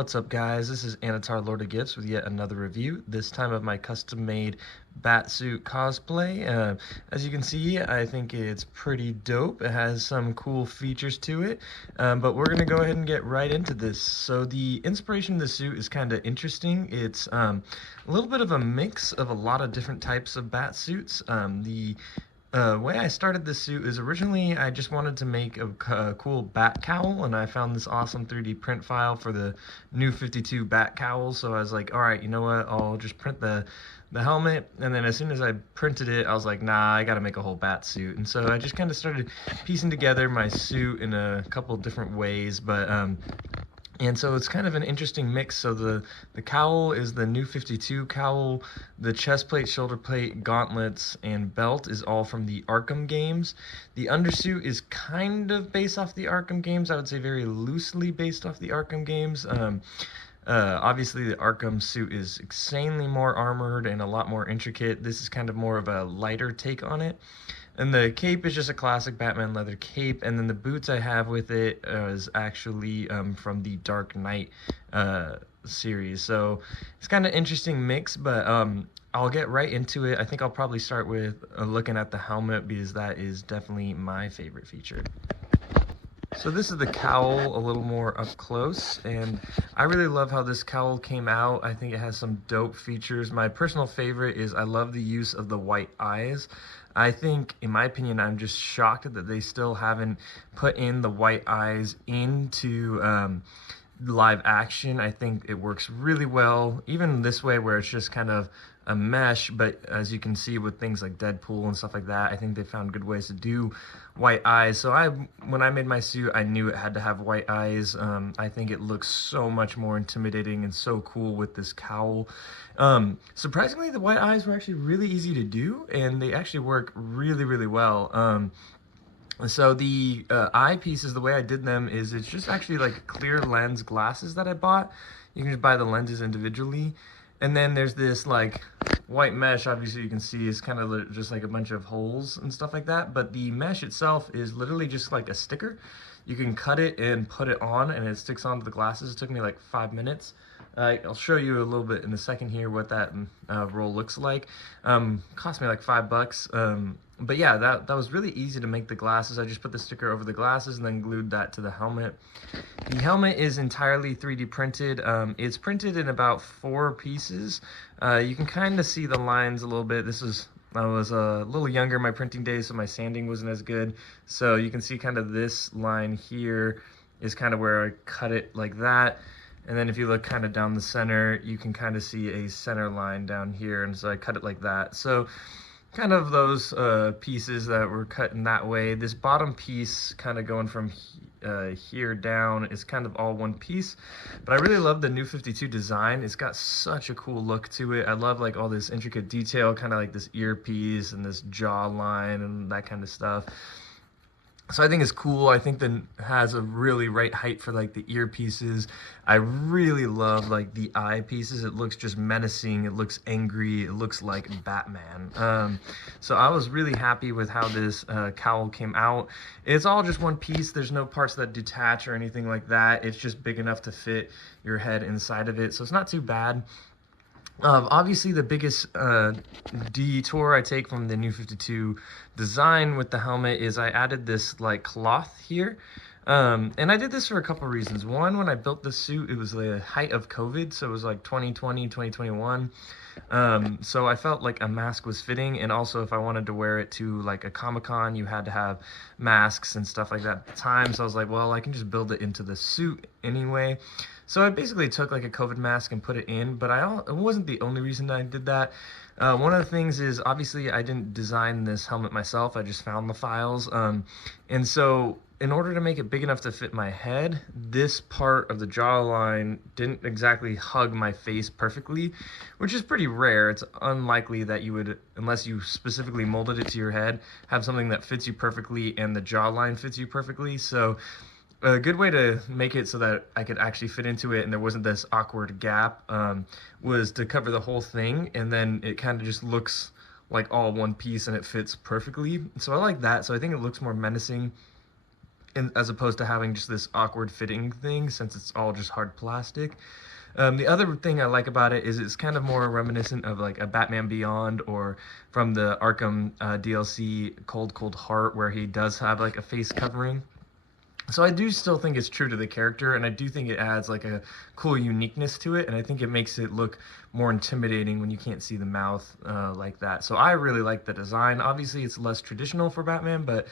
What's up, guys? This is Anatar Lord of Gifts with yet another review, this time of my custom-made batsuit cosplay. As you can see, I think it's pretty dope. It has some cool features to it, but we're going to go ahead and get right into this. So the inspiration of the suit is kind of interesting. It's a little bit of a mix of a lot of different types of batsuits. The way I started this suit is originally I just wanted to make a cool bat cowl, and I found this awesome 3D print file for the new 52 bat cowl. So I was like, all right, you know what? I'll just print the helmet, and then as soon as I printed it, I was like, nah, I gotta make a whole bat suit. And so I just kind of started piecing together my suit in a couple different ways, and so it's kind of an interesting mix. So the cowl is the new 52 cowl. The chest plate, shoulder plate, gauntlets, and belt is all from the Arkham games. The undersuit is kind of based off the Arkham games. I would say very loosely based off the Arkham games. Obviously, the Arkham suit is insanely more armored and a lot more intricate. This is kind of more of a lighter take on it. And the cape is just a classic Batman leather cape, and then the boots I have with it is actually from the Dark Knight series. So it's kind of interesting mix, but I'll get right into it. I think I'll probably start with looking at the helmet, because that is definitely my favorite feature. So this is the cowl a little more up close, and I really love how this cowl came out. I think it has some dope features. My personal favorite is I love the use of the white eyes. I think, in my opinion, I'm just shocked that they still haven't put in the white eyes into live action. I think it works really well, even this way where it's just kind of a mesh, but as you can see with things like Deadpool and stuff like that, I think they found good ways to do white eyes. So when I made my suit, I knew it had to have white eyes. I think it looks so much more intimidating and so cool with this cowl. Surprisingly, the white eyes were actually really easy to do, and they actually work really, really well. So the eye pieces, the way I did them is it's just actually like clear lens glasses that I bought. You can just buy the lenses individually. And then there's this like white mesh, obviously you can see is kind of just like a bunch of holes and stuff like that. But the mesh itself is literally just like a sticker. You can cut it and put it on, and it sticks onto the glasses. It took me like 5 minutes. I'll show you a little bit in a second here what that roll looks like. Cost me like $5. But yeah, that was really easy to make the glasses. I just put the sticker over the glasses and then glued that to the helmet. The helmet is entirely 3D printed. It's printed in about 4 pieces. You can kind of see the lines a little bit. I was a little younger in my printing days, so my sanding wasn't as good. So you can see kind of this line here is kind of where I cut it like that. And then if you look kind of down the center, you can kind of see a center line down here. And so I cut it like that. So kind of those pieces that were cut in that way. This bottom piece kind of going from here down is kind of all one piece. But I really love the new 52 design. It's got such a cool look to it. I love like all this intricate detail, kind of like this earpiece and this jawline and that kind of stuff. So I think it's cool. I think that has a really right height for like the earpieces. I really love like the eye pieces. It looks just menacing. It looks angry. It looks like Batman. So I was really happy with how this cowl came out. It's all just one piece. There's no parts that detach or anything like that. It's just big enough to fit your head inside of it. So it's not too bad. Obviously, the biggest detour I take from the new 52 design with the helmet is I added this like cloth here. And I did this for a couple reasons. One, when I built the suit, it was the height of COVID, so it was like 2020, 2021. So I felt like a mask was fitting, and also if I wanted to wear it to like a Comic-Con, you had to have masks and stuff like that at the time. So I was like, well, I can just build it into the suit anyway. So I basically took like a COVID mask and put it in, but it wasn't the only reason I did that. One of the things is, obviously, I didn't design this helmet myself. I just found the files. And so in order to make it big enough to fit my head, this part of the jawline didn't exactly hug my face perfectly, which is pretty rare. It's unlikely that you would, unless you specifically molded it to your head, have something that fits you perfectly and the jawline fits you perfectly. So a good way to make it so that I could actually fit into it and there wasn't this awkward gap was to cover the whole thing, and then it kind of just looks like all one piece and it fits perfectly. So I like that. So I think it looks more menacing. as opposed to having just this awkward fitting thing, since it's all just hard plastic. The other thing I like about it is it's kind of more reminiscent of like a Batman Beyond, or from the Arkham DLC Cold Cold Heart, where he does have like a face covering. So I do still think it's true to the character, and I do think it adds like a cool uniqueness to it, and I think it makes it look more intimidating when you can't see the mouth like that. So I really like the design. Obviously, it's less traditional for Batman, but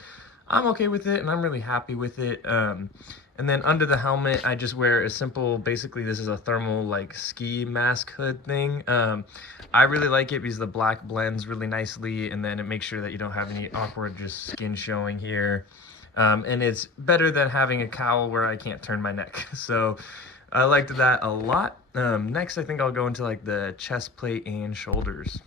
I'm okay with it, and I'm really happy with it. And then under the helmet, I just wear a simple, basically this is a thermal like ski mask hood thing. I really like it because the black blends really nicely, and then it makes sure that you don't have any awkward just skin showing here. And it's better than having a cowl where I can't turn my neck. So I liked that a lot. Next, I think I'll go into like the chest plate and shoulders.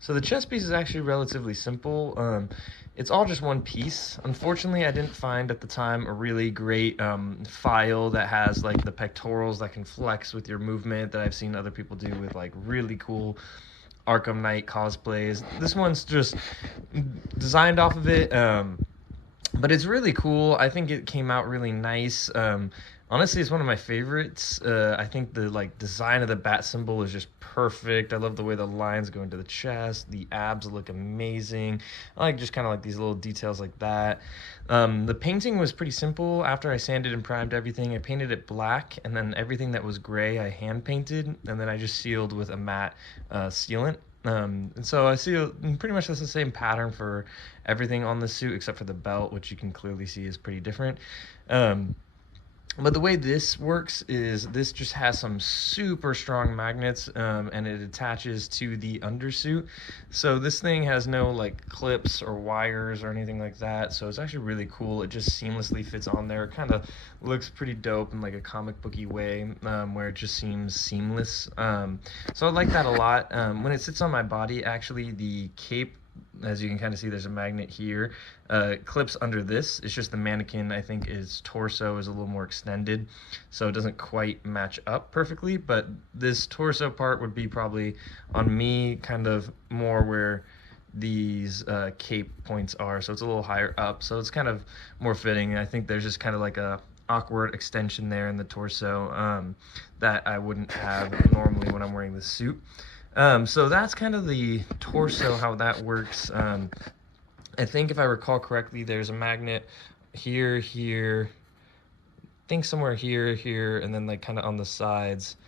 So the chest piece is actually relatively simple. It's all just one piece. Unfortunately, I didn't find at the time a really great file that has like the pectorals that can flex with your movement that I've seen other people do with like really cool Arkham Knight cosplays. This one's just designed off of it, but it's really cool. I think it came out really nice. Honestly, it's one of my favorites. I think the like design of the bat symbol is just perfect. I love the way the lines go into the chest. The abs look amazing. I like just kind of like these little details like that. The painting was pretty simple. After I sanded and primed everything, I painted it black, and then everything that was gray I hand painted, and then I just sealed with a matte sealant. And so I see pretty much that's the same pattern for everything on the suit except for the belt, which you can clearly see is pretty different. But the way this works is this just has some super strong magnets, and it attaches to the undersuit. So this thing has no like clips or wires or anything like that. So it's actually really cool. It just seamlessly fits on there. It kind of looks pretty dope in like a comic booky way, where it just seems seamless. So I like that a lot. When it sits on my body, actually the cape, as you can kind of see, there's a magnet here, clips under this. It's just the mannequin, I think, is torso is a little more extended, so it doesn't quite match up perfectly, but this torso part would be probably on me kind of more where these cape points are, so it's a little higher up, so it's kind of more fitting. I think there's just kind of like a awkward extension there in the torso that I wouldn't have normally when I'm wearing this suit. So that's kind of the torso, how that works. I think if I recall correctly, there's a magnet here, here, I think somewhere here, here, and then like kind of on the sides.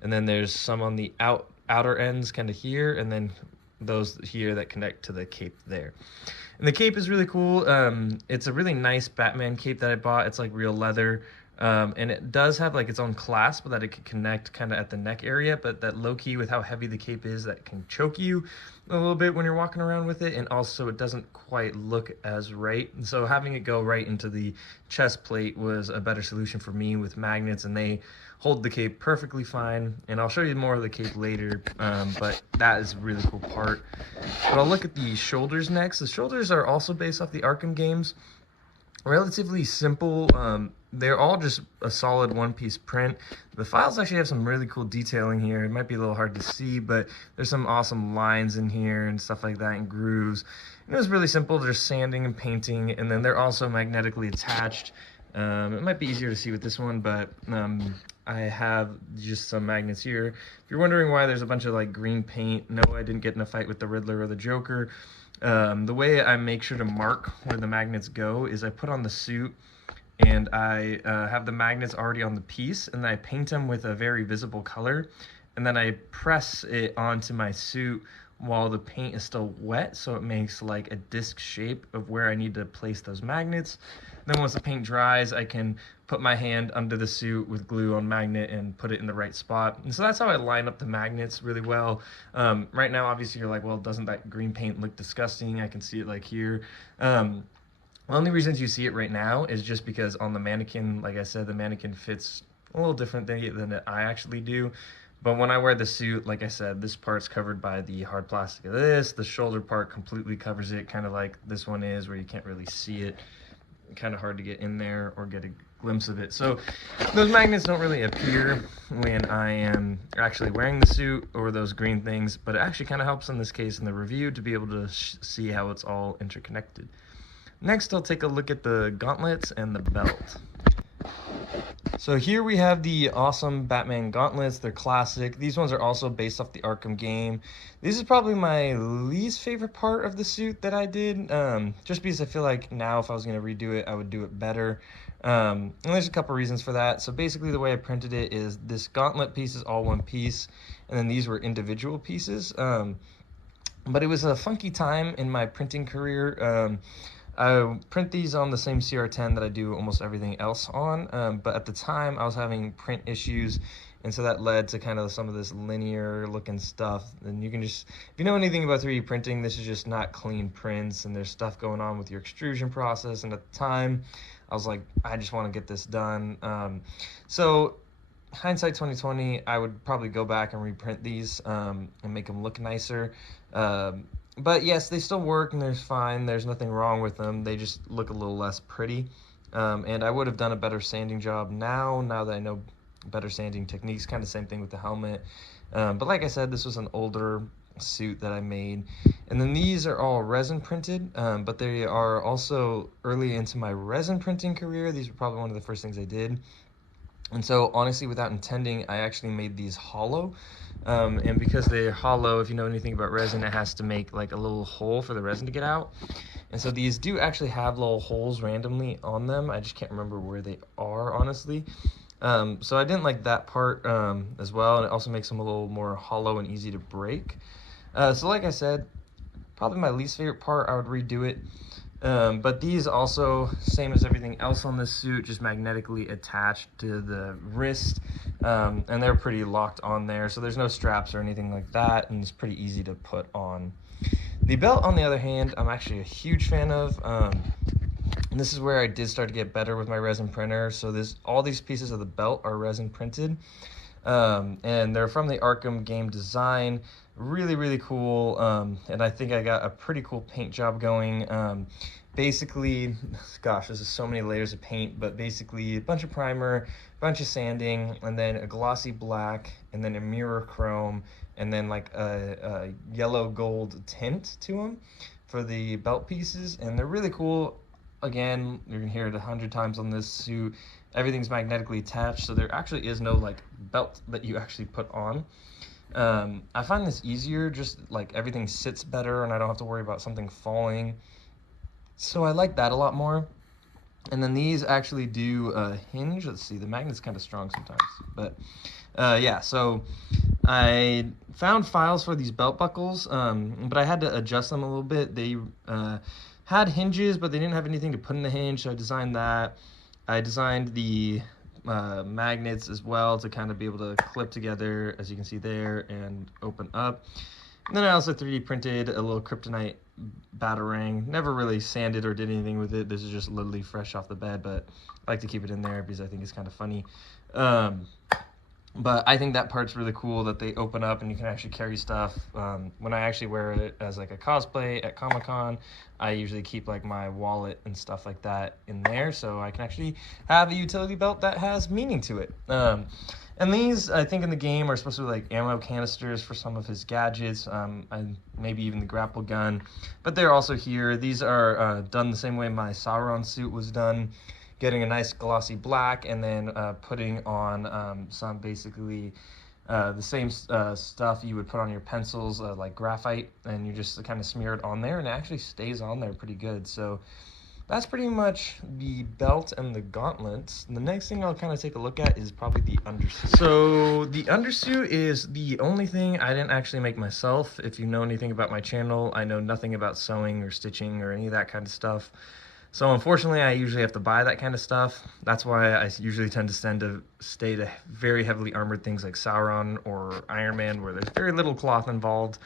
And then there's some on the outer ends kind of here, and then those here that connect to the cape there. And the cape is really cool. It's a really nice Batman cape that I bought. It's like real leather. And it does have like its own clasp that it can connect kind of at the neck area, but that low key with how heavy the cape is, that can choke you a little bit when you're walking around with it, and also it doesn't quite look as right. And so having it go right into the chest plate was a better solution for me with magnets, and they hold the cape perfectly fine. And I'll show you more of the cape later, but that is a really cool part. But I'll look at the shoulders next. The shoulders are also based off the Arkham games. Relatively simple. They're all just a solid one-piece print. The files actually have some really cool detailing here. It might be a little hard to see, but there's some awesome lines in here and stuff like that, and grooves. And it was really simple, just sanding and painting, and then they're also magnetically attached. It might be easier to see with this one, but I have just some magnets here. If you're wondering why there's a bunch of like green paint, no, I didn't get in a fight with the Riddler or the Joker. The way I make sure to mark where the magnets go is I put on the suit, and I have the magnets already on the piece, and I paint them with a very visible color, and then I press it onto my suit while the paint is still wet, so it makes like a disc shape of where I need to place those magnets. Then once the paint dries, I can put my hand under the suit with glue on magnet and put it in the right spot. And so that's how I line up the magnets really well. Right now, obviously, you're like, well, doesn't that green paint look disgusting? I can see it like here. The only reasons you see it right now is just because on the mannequin, like I said, the mannequin fits a little different than I actually do. But when I wear the suit, like I said, this part's covered by the hard plastic of this. The shoulder part completely covers it, kind of like this one is, where you can't really see it. Kind of hard to get in there or get a glimpse of it. So those magnets don't really appear when I am actually wearing the suit or those green things, but it actually kind of helps in this case in the review to be able to see how it's all interconnected. Next, I'll take a look at the gauntlets and the belt. So here we have the awesome Batman gauntlets. They're classic. These ones are also based off the Arkham game. This is probably my least favorite part of the suit that I did, just because I feel like now if I was going to redo it, I would do it better. And there's a couple reasons for that. So basically the way I printed it is this gauntlet piece is all one piece, and then these were individual pieces. But it was a funky time in my printing career. I print these on the same CR10 that I do almost everything else on, but at the time I was having print issues, and so that led to kind of some of this linear looking stuff. And you can just, if you know anything about 3D printing, this is just not clean prints, and there's stuff going on with your extrusion process. And at the time, I was like, I just want to get this done. So hindsight 2020, I would probably go back and reprint these and make them look nicer. But yes, they still work and they're fine. There's nothing wrong with them. They just look a little less pretty. And I would have done a better sanding job now that I know better sanding techniques. Kind of same thing with the helmet. But like I said, this was an older suit that I made. And then these are all resin printed, but they are also early into my resin printing career. These were probably one of the first things I did. And so honestly, without intending, I actually made these hollow. And because they're hollow, if you know anything about resin, it has to make like a little hole for the resin to get out. And so these do actually have little holes randomly on them. I just can't remember where they are, honestly. So I didn't like that part as well. And it also makes them a little more hollow and easy to break. So like I said, probably my least favorite part. I would redo it. But these also, same as everything else on this suit, just magnetically attached to the wrist, and they're pretty locked on there, so there's no straps or anything like that, and it's pretty easy to put on. The belt, on the other hand, I'm actually a huge fan of, and this is where I did start to get better with my resin printer. So all these pieces of the belt are resin printed, and they're from the Arkham game design. Really, really cool, and I think I got a pretty cool paint job going. Basically, gosh, there's so many layers of paint, but basically a bunch of primer, a bunch of sanding, and then a glossy black, and then a mirror chrome, and then like a yellow gold tint to them for the belt pieces, and they're really cool. Again, you're gonna hear it 100 times on this suit. Everything's magnetically attached, so there actually is no like belt that you actually put on. I find this easier, just like everything sits better and I don't have to worry about something falling. So I like that a lot more. And then these actually do hinge. Let's see, the magnet's kind of strong sometimes. But yeah, so I found files for these belt buckles, but I had to adjust them a little bit. They had hinges, but they didn't have anything to put in the hinge, so I designed that. I designed the magnets as well to kind of be able to clip together, as you can see there, and open up. And then I also 3D printed a little kryptonite batarang. Never really sanded or did anything with it. This is just literally fresh off the bed, but I like to keep it in there because I think it's kind of funny. But I think that part's really cool that they open up and you can actually carry stuff. When I actually wear it as like a cosplay at Comic-Con, I usually keep like my wallet and stuff like that in there, so I can actually have a utility belt that has meaning to it. And these, I think in the game, are supposed to be like ammo canisters for some of his gadgets, and maybe even the grapple gun. But they're also here. These are done the same way my Sauron suit was done. Getting a nice glossy black and then putting on some basically the same stuff you would put on your pencils, like graphite, and you just kind of smear it on there and it actually stays on there pretty good. So that's pretty much the belt and the gauntlets. The next thing I'll kind of take a look at is probably the undersuit. So the undersuit is the only thing I didn't actually make myself. If you know anything about my channel, I know nothing about sewing or stitching or any of that kind of stuff. So unfortunately, I usually have to buy that kind of stuff. That's why I usually tend to stay to very heavily armored things like Sauron or Iron Man, where there's very little cloth involved.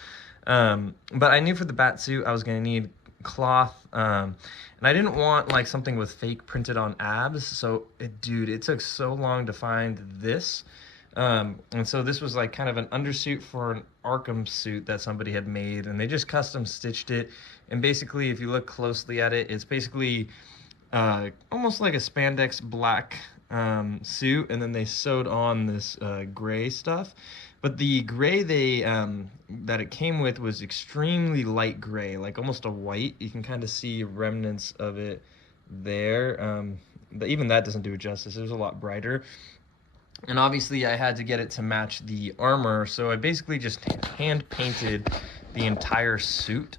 But I knew for the bat suit I was going to need cloth, and I didn't want like something with fake printed on abs. So dude, it took so long to find this. And so this was like kind of an undersuit for an Arkham suit that somebody had made, and they just custom stitched it. And basically, if you look closely at it, it's basically almost like a spandex black suit, and then they sewed on this gray stuff. But the gray that it came with was extremely light gray, like almost a white. You can kind of see remnants of it there. But even that doesn't do it justice. It was a lot brighter. And obviously I had to get it to match the armor, so I basically just hand painted the entire suit.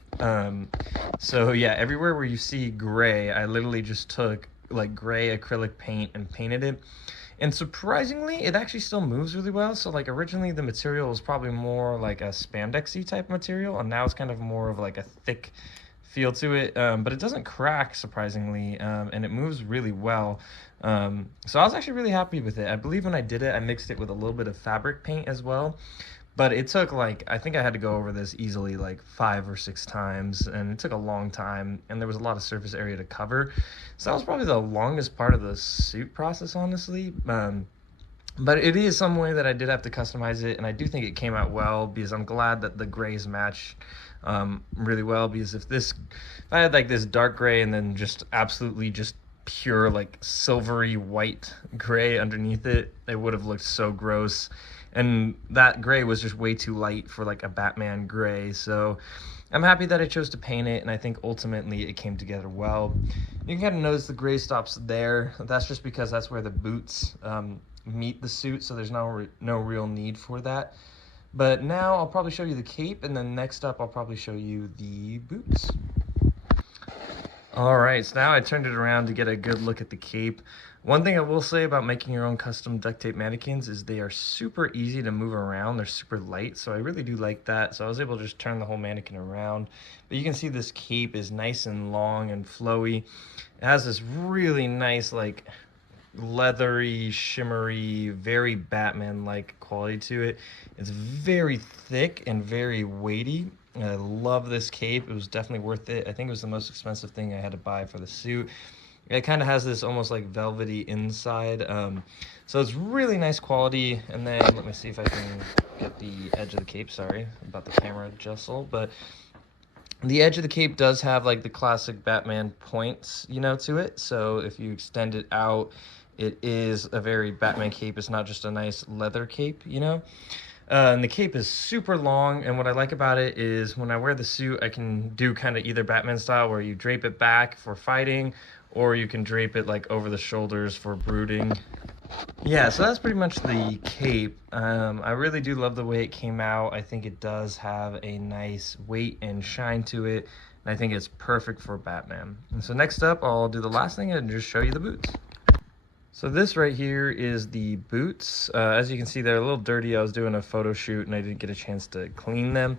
So yeah, everywhere where you see gray, I literally just took like gray acrylic paint and painted it. And surprisingly, it actually still moves really well. So like originally the material was probably more like a spandexy type material, and now it's kind of more of like a thick feel to it, but it doesn't crack surprisingly, and it moves really well. So I was actually really happy with it. I believe when I did it, I mixed it with a little bit of fabric paint as well. But it took like, I think I had to go over this easily like 5 or 6 times, and it took a long time, and there was a lot of surface area to cover. So that was probably the longest part of the suit process, honestly. But it is some way that I did have to customize it, and I do think it came out well, because I'm glad that the grays matched really well. Because if I had like this dark gray and then just absolutely just pure like silvery white gray underneath it, it would have looked so gross. And that gray was just way too light for like a Batman gray. So I'm happy that I chose to paint it, and I think ultimately it came together well. You can kind of notice the gray stops there. That's just because that's where the boots meet the suit, so there's no real need for that. But now I'll probably show you the cape, and then next up I'll probably show you the boots. Alright, so now I turned it around to get a good look at the cape. One thing I will say about making your own custom duct tape mannequins is they are super easy to move around. They're super light, so I really do like that. So I was able to just turn the whole mannequin around. But you can see this cape is nice and long and flowy. It has this really nice like leathery, shimmery, very Batman-like quality to it. It's very thick and very weighty. I love this cape. It was definitely worth it. I think it was the most expensive thing I had to buy for the suit. It kind of has this almost like velvety inside, so it's really nice quality. And then let me see if I can get the edge of the cape. Sorry about the camera jostle, but the edge of the cape does have like the classic Batman points, you know, to it. So if you extend it out, it is a very Batman cape. It's not just a nice leather cape, you know. And the cape is super long, and what I like about it is when I wear the suit, I can do kind of either Batman style where you drape it back for fighting, or you can drape it like over the shoulders for brooding. Yeah, so that's pretty much the cape. I really do love the way it came out. I think it does have a nice weight and shine to it, and I think it's perfect for Batman. And so next up, I'll do the last thing and just show you the boots. So this right here is the boots. As you can see, they're a little dirty. I was doing a photo shoot and I didn't get a chance to clean them.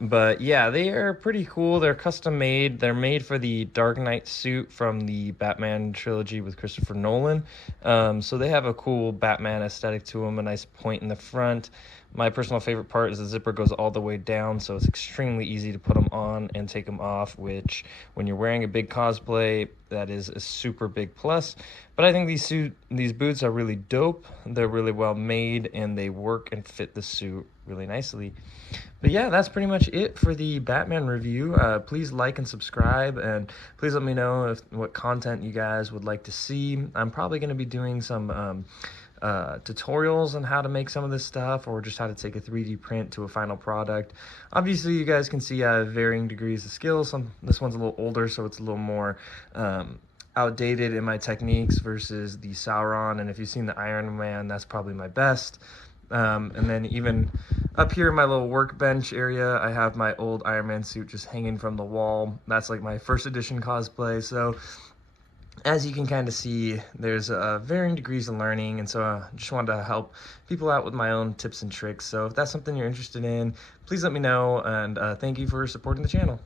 But yeah, they are pretty cool. They're custom made. They're made for the Dark Knight suit from the Batman trilogy with Christopher Nolan. So they have a cool Batman aesthetic to them, a nice point in the front. My personal favorite part is the zipper goes all the way down, so it's extremely easy to put them on and take them off, which when you're wearing a big cosplay, that is a super big plus. But I think these boots are really dope. They're really well made, and they work and fit the suit really nicely. But yeah, that's pretty much it for the Batman review. Please like and subscribe, and please let me know what content you guys would like to see. I'm probably going to be doing some tutorials on how to make some of this stuff, or just how to take a 3D print to a final product. Obviously, you guys can see varying degrees of skill. This one's a little older, so it's a little more outdated in my techniques versus the Sauron, and if you've seen the Iron Man, that's probably my best. And then even up here in my little workbench area, I have my old Iron Man suit just hanging from the wall. That's like my first edition cosplay. So as you can kind of see, there's varying degrees of learning, and so I just wanted to help people out with my own tips and tricks. So if that's something you're interested in, please let me know, and thank you for supporting the channel.